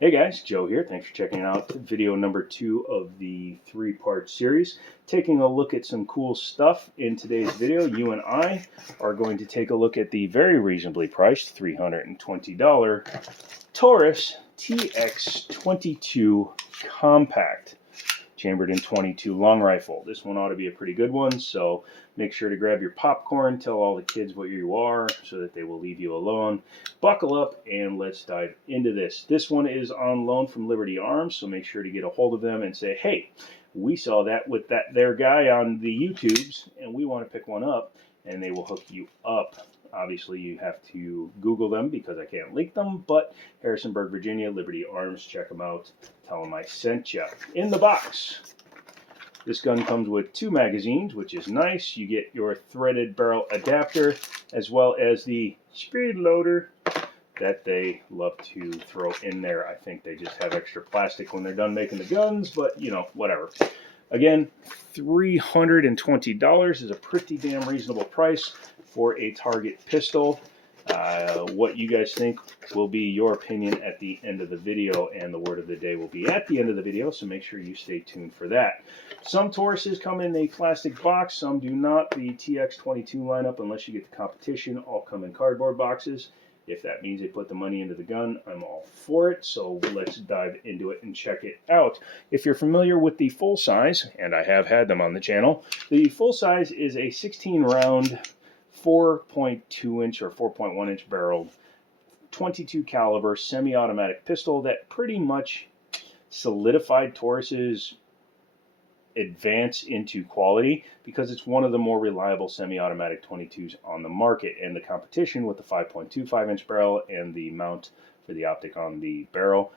Hey guys, Joe here. Thanks for checking out video number 2 of the 3-part series. Taking a look at some cool stuff in today's video. You and I are going to take a look at the very reasonably priced $320 Taurus TX 22 Compact. Chambered in 22 long rifle. This one ought to be a pretty good one, so make sure to grab your popcorn, tell all the kids what you are so that they will leave you alone. Buckle up and let's dive into this. This one is on loan from Liberty Arms, so make sure to get a hold of them and say, hey, we saw that with that there guy on the YouTubes and we want to pick one up, and they will hook you up. Obviously, you have to Google them because I can't link them, but Harrisonburg, Virginia, Liberty Arms, check them out. Tell them I sent you. In the box, this gun comes with 2 magazines, which is nice. You get your threaded barrel adapter, as well as the speed loader that they love to throw in there. I think they just have extra plastic when they're done making the guns, but, you know, whatever. Again, $320 is a pretty damn reasonable price for a target pistol. What you guys think will be your opinion at the end of the video, and the word of the day will be at the end of the video, so make sure you stay tuned for that. Some Tauruses come in a plastic box, some do not. The TX22 lineup, unless you get the competition, all come in cardboard boxes. If that means they put the money into the gun, I'm all for it, so let's dive into it and check it out. If you're familiar with the full size, and I have had them on the channel, the full size is a 16-round 4.2 inch or 4.1 inch barreled 22 caliber semi-automatic pistol that pretty much solidified Taurus's advance into quality because it's one of the more reliable semi-automatic 22s on the market, and the competition with the 5.25 inch barrel and the mount for the optic on the barrel,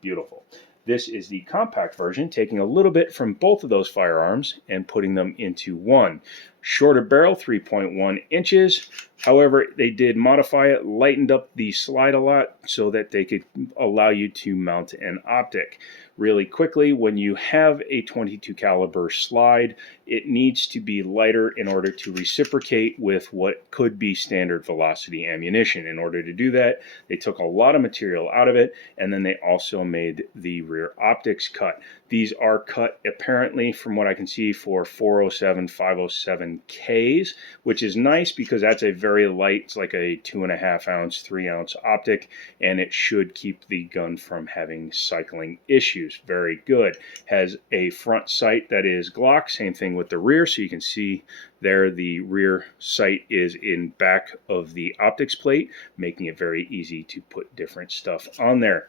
beautiful. This is the compact version, taking a little bit from both of those firearms and putting them into one. Shorter barrel, 3.1 inches. However, they did modify it, lightened up the slide a lot so that they could allow you to mount an optic. Really quickly, when you have a 22 caliber slide, it needs to be lighter in order to reciprocate with what could be standard velocity ammunition. In order to do that, they took a lot of material out of it, and then they also made the rear optics cut. These are cut apparently, from what I can see, for 407, 507Ks, which is nice because that's a very light, it's like a 2.5 ounce, 3 ounce optic, and it should keep the gun from having cycling issues. Very good. Has a front sight that is Glock, same thing with the rear, so you can see there the rear sight is in back of the optics plate, making it very easy to put different stuff on there.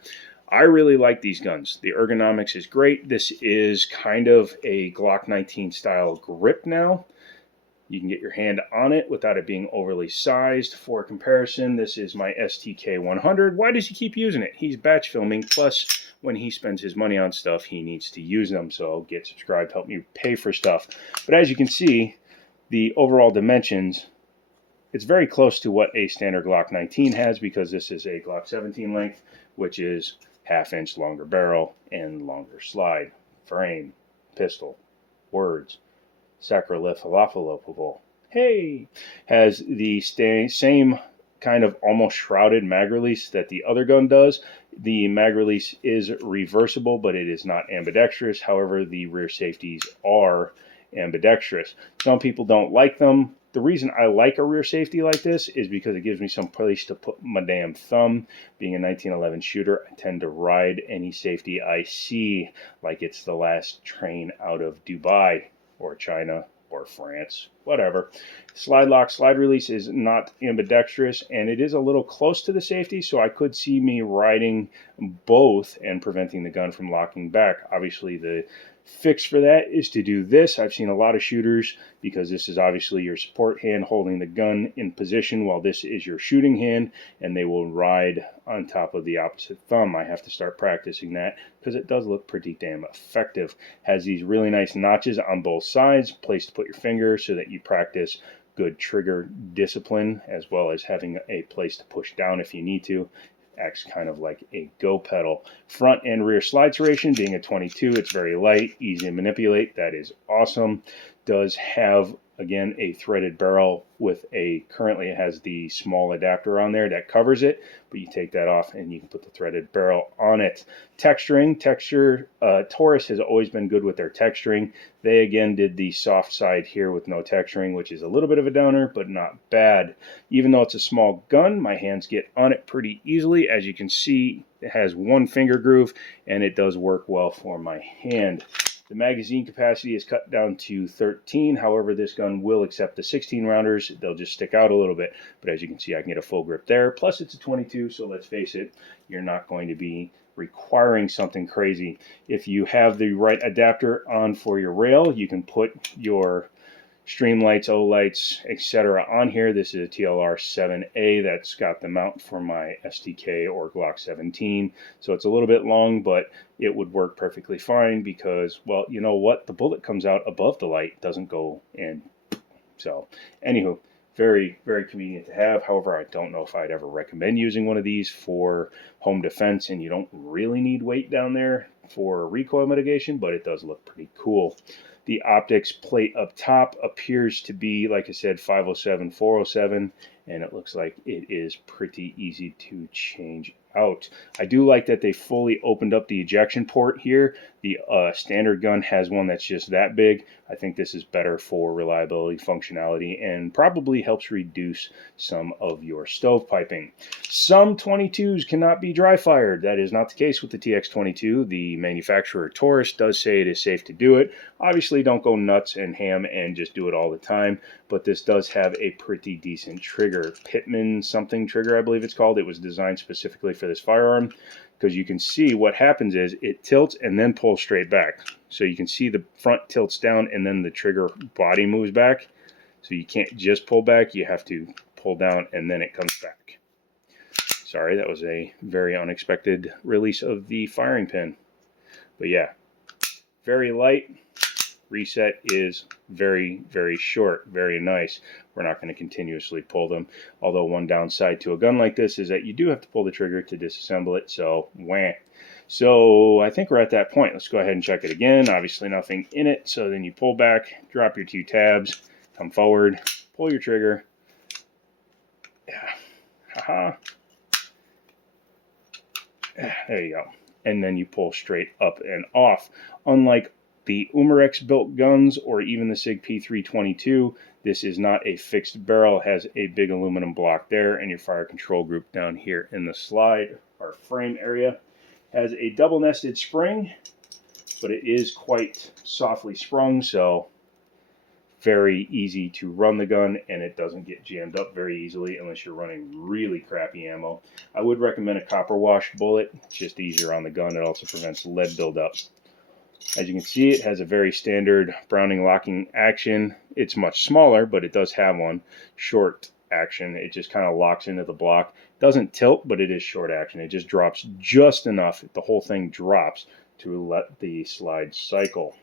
I really like these guns. The ergonomics is great. This is kind of a Glock 19 style grip now. You can get your hand on it without it being overly sized. For comparison, this is my STK 100. Why does he keep using it? He's batch filming, plus when he spends his money on stuff, he needs to use them. So get subscribed, help me pay for stuff. But as you can see, the overall dimensions, it's very close to what a standard Glock 19 has, because this is a Glock 17 length, which is half-inch longer barrel and longer slide. Frame, pistol, words, sacrilegible. Hey! Has the same kind of almost shrouded mag release that the other gun does. The mag release is reversible, but it is not ambidextrous. However, the rear safeties are ambidextrous. Some people don't like them. The reason I like a rear safety like this is because it gives me some place to put my damn thumb. Being a 1911 shooter, I tend to ride any safety I see like it's the last train out of Dubai or China or France, whatever. Slide lock, slide release is not ambidextrous, and it is a little close to the safety, so I could see me riding both and preventing the gun from locking back. Obviously, the fix for that is to do this. I've seen a lot of shooters, because this is obviously your support hand holding the gun in position while this is your shooting hand, and they will ride on top of the opposite thumb. I have to start practicing that because it does look pretty damn effective. Has these really nice notches on both sides, place to put your finger so that you practice good trigger discipline, as well as having a place to push down if you need to. Acts kind of like a go pedal. Front and rear slide serration, being a 22, it's very light, easy to manipulate. That is awesome. does have, again, a threaded barrel with currently it has the small adapter on there that covers it, but you take that off and you can put the threaded barrel on it. Texturing, Taurus has always been good with their texturing. They again did the soft side here with no texturing, which is a little bit of a downer, but not bad. Even though it's a small gun, my hands get on it pretty easily. As you can see, it has one finger groove and it does work well for my hand. The magazine capacity is cut down to 13. However, this gun will accept the 16 rounders. They'll just stick out a little bit. But as you can see, I can get a full grip there. Plus, it's a 22, so let's face it, you're not going to be requiring something crazy. If you have the right adapter on for your rail, you can put your stream lights, O lights, etc. on here. This is a TLR 7A that's got the mount for my STK or Glock 17. So it's a little bit long, but it would work perfectly fine because, well, you know what? The bullet comes out above the light, doesn't go in. So, anywho, very, very convenient to have. However, I don't know if I'd ever recommend using one of these for home defense, and you don't really need weight down there for recoil mitigation, but it does look pretty cool. The optics plate up top appears to be, like I said, 507, 407, and it looks like it is pretty easy to change out. I do like that they fully opened up the ejection port here. The standard gun has one that's just that big. I think this is better for reliability, functionality, and probably helps reduce some of your stovepiping. Some 22s cannot be dry fired. That is not the case with the TX22. The manufacturer Taurus does say it is safe to do it. Obviously, don't go nuts and ham and just do it all the time, but this does have a pretty decent trigger. Pittman something trigger, I believe it's called. It was designed specifically for this firearm, because you can see what happens is it tilts and then pulls straight back. So you can see the front tilts down and then the trigger body moves back. So you can't just pull back, you have to pull down and then it comes back. Sorry, that was a very unexpected release of the firing pin. But yeah, very light. Reset is very, very short, very nice. We're not going to continuously pull them. Although one downside to a gun like this is that you do have to pull the trigger to disassemble it. So, wah. So I think we're at that point. Let's go ahead and check it again. Obviously nothing in it. So then you pull back, drop your two tabs, come forward, pull your trigger. Yeah. Haha. There you go. And then you pull straight up and off. Unlike the Umarex built guns or even the SIG P322, this is not a fixed barrel. It has a big aluminum block there, and your fire control group down here in the slide or frame area has a double nested spring, but it is quite softly sprung, so very easy to run the gun, and it doesn't get jammed up very easily unless you're running really crappy ammo. I would recommend a copper washed bullet. It's just easier on the gun. It also prevents lead buildup. As you can see, it has a very standard Browning locking action. It's much smaller, but it does have one. Short action. It just kind of locks into the block. Doesn't tilt, but it is short action. It just drops just enough. The whole thing drops to let the slide cycle.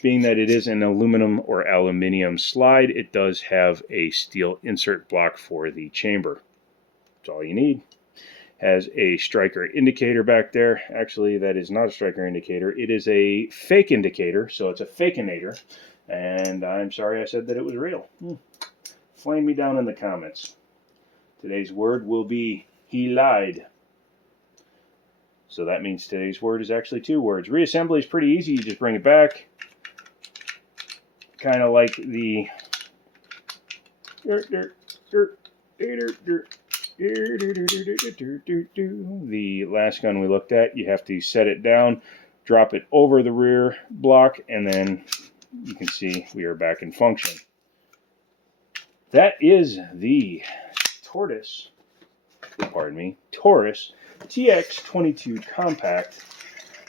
Being that it is an aluminum or aluminium slide, it does have a steel insert block for the chamber. That's all you need. Has a striker indicator back there. Actually, that is not a striker indicator. It is a fake indicator, so it's a fakinator. And I'm sorry I said that it was real. Flame me down in the comments. Today's word will be he lied. So that means today's word is actually two words. Reassembly is pretty easy. You just bring it back. Kind of like the the last gun we looked at. You have to set it down, drop it over the rear block, and then you can see we are back in function. That is the Taurus TX 22 Compact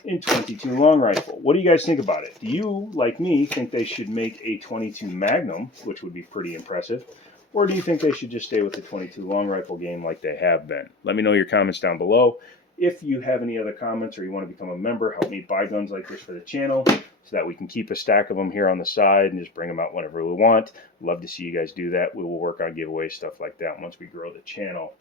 in 22 long rifle. What do you guys think about it? Do you, like me, think they should make a 22 Magnum, which would be pretty impressive? Or do you think they should just stay with the 22 long rifle game like they have been? Let me know your comments down below. If you have any other comments or you want to become a member, help me buy guns like this for the channel so that we can keep a stack of them here on the side and just bring them out whenever we want. Love to see you guys do that. We will work on giveaways, stuff like that once we grow the channel.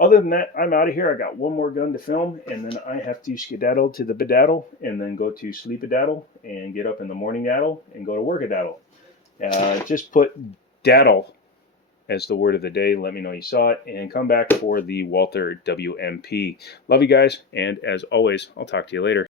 Other than that, I'm out of here. I got one more gun to film, and then I have to skedaddle to the bedaddle, and then go to sleep-a-daddle, and get up in the morning-daddle, and go to work-a-daddle. Just put daddle as the word of the day. Let me know you saw it, and come back for the Walther WMP. Love you guys, and as always, I'll talk to you later.